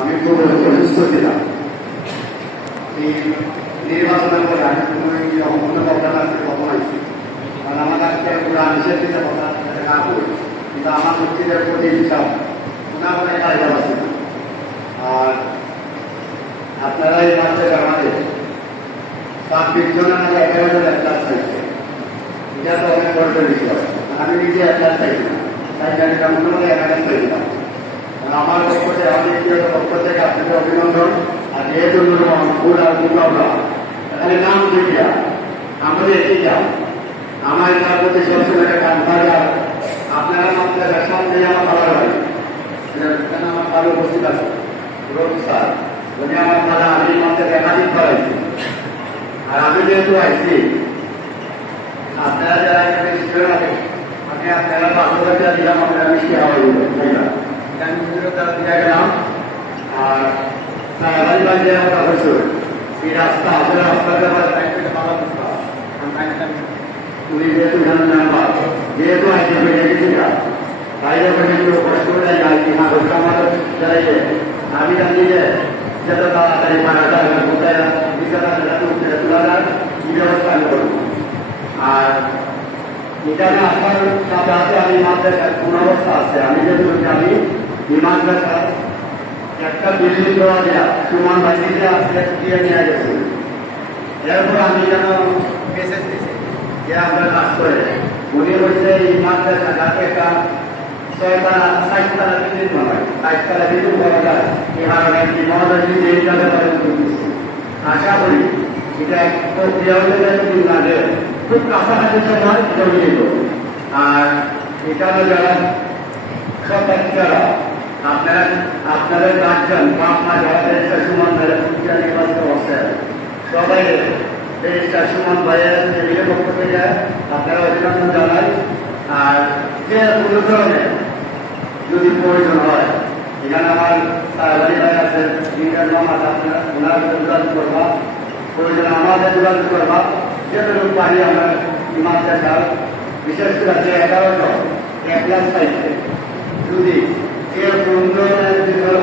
আমি খুব অসুস্থ ছিলাম। এই নির্বাচনের পরে আমি কোনো প্রবলেম আছে কখন আছি, কারণ আমার কাছে পুরো নিষেধ দিতে কথা না করি, কিন্তু আমার মসজিদের প্রতি হিসাব ওনার অনেক কায়দা আছে না। আর আপনারা এই মাসের আমাদের ২৬ জনের মধ্যে ১১ জন ক্লাস চাইছে, এটা তো অনেক বড় বিষয়। আমি নিজে ক্লাস চাইছি না, তাই আমি কেমন করে একা চাইছিলাম। আমার পক্ষ থেকে আমি পক্ষ থেকে আপনাকে অভিনন্দন। আর যেহেতু ফুল আর আমরা এখানে নাম দেখিয়া আমাদের একই যাও আমার তার প্রতি সবসময় একটা কান থাকে। আপনারা মাত্র সামনে আমার খাবার হয় এখানে আমার ভালো উপস্থিত আছে রবি স্যার, উনি আমার দাদা আমি মাত্র একাধিক করাইছি। আর আমি যেহেতু আইসি আপনারা যারা এখানে শিখে রাখেন, আমি আপনারা ৫০০ টাকা দিলাম, আপনারা মিষ্টি খাওয়াই দিলাম দিয়ে গেলাম। আর সারাবাড়ি আমরা হয়েছে এই রাস্তা আসলে রাস্তাতে উনি যেহেতু নাম্বার যেহেতু আইডি হয়ে গেছি বাইরে কষ্ট করে যাই না আমার যাইয়ে আমি জানি যে যত তাড়াতাড়ি মারা যায় কোথায় তোলা যায় এই ব্যবস্থা আমি করবো। আর এখানে আসার সাথে সাথে আমি মাদ্রাসার কোন অবস্থা আছে, আমি যেহেতু আমি এই মাদ্রাসা একটা বিল্ডিং দেওয়া যায় সুমান বাড়িতে আসলে দিয়ে নিয়ে গেছে। এরপর আমি যেন মেসেজ দিচ্ছি যে আমরা কাজ করে উনি বলছে এই মাদ্রাসা যাতে একটা ৬তলা ৬০তলা বিল্ডিং হয়, ৬০তলা বিল্ডিং করা যায় আশা করি এটা প্রক্রিয়া হলে লাগে খুব কাছাকাছি সময় জমিয়ে দেব। আর এখানে যারা সব বাচ্চারা আপনাদের গার্জেন আপনার যারা রেজিস্টার সুমন ভাইয়ের প্রক্রিয়া নির্বাচিত অবস্থায় সবাই রেজিস্টার সুমন ভাইয়ের টেবিলের পক্ষ থেকে আপনারা অভিনন্দন জানাই। আর যে কোনো ধরনের যদি প্রয়োজন হয় এখানে আমার সারাবাড়ি ভাই আছে, ইন্টার নাম আছে, আপনারা ওনার যোগাযোগ করবা, প্রয়োজন আমাদের যোগাযোগ করবা। যেটুকু পারি আমরা মাদ্রাসার বিশেষ করে যে ১১ জন এক ক্লাস পাইছে যদি এরকম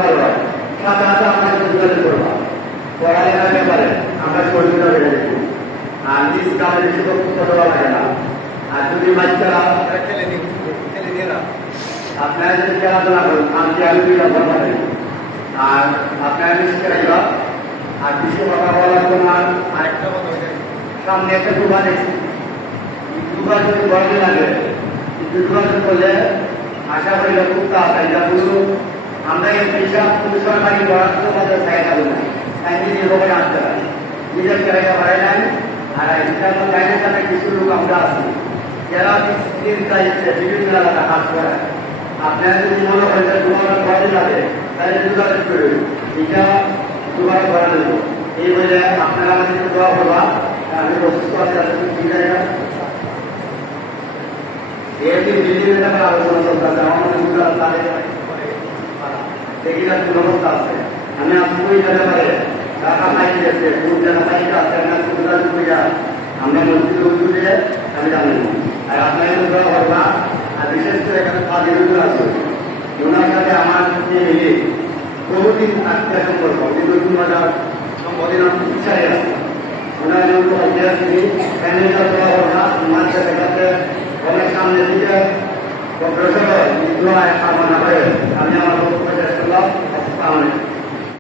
ভালো হয় সাথে সাথে আমরা যোগাযোগ করবা, পড়ালেখার ব্যাপারে আমরা সহযোগিতা করে দেখি। আর নিজ কামে বেশি কষ্ট লাগে না। আর যদি বাচ্চারা আপনারা যদি খেলাধুলা করেন আমি পারি আর আপনারা নিশ্চয় রাখবা। আর কিছু কথা বলার জন্য আরেকটা কথা সামনে একটা ডুবা দেখছি, ডুবা যদি গরমে লাগে ডুবা করলে আশা করি খুব তাড়াতাড়ি আমরা এই পেশা সরকারি বরাদ্দ তাদের জায়গা না, তাই নিজের খবরে আসতে পারি, নিজের জায়গা পারে নাই। আর জায়গার সাথে কিছু লোক আমরা আছি যারা দায়িত্বে বিভিন্ন এলাকা কাজ করে। আপনারা যদি মনে করেন যে তোমার ঘরে যাবে তাহলে যোগাযোগ করবে, এটা তোমার করা নেব। এই বলে আপনারা আমাদের দোয়া করবা। আমি প্রস্তুত আছি এরকম বিভিন্ন ব্যাপারে আলোচনা চলতেছে আমাদের দেখি না কোন অবস্থা আছে। আমি আসবো যেতে পারে টাকা পাইতে আছে কোন জায়গা পাইতে আছে আমরা মসজিদে উঠু দিয়ে আমি জানি না। আর আপনাদের দোয়া করবা। আর বিশেষ করে এখানে ফাজিলুল আছে ওনার সাথে আমার মিলে বহুদিন আত্মীয় সম্পর্ক কিন্তু সম্বোধন ইচ্ছাই আছে। ওনার ফ্যামিলিটা দোয়া করবা মাঝে দেখাতে অনেক সামনে দিকে অগ্রসর হয় কামনা করে আমি আমার বক্তব্য শেষ করলাম। আসসালামু আলাইকুম।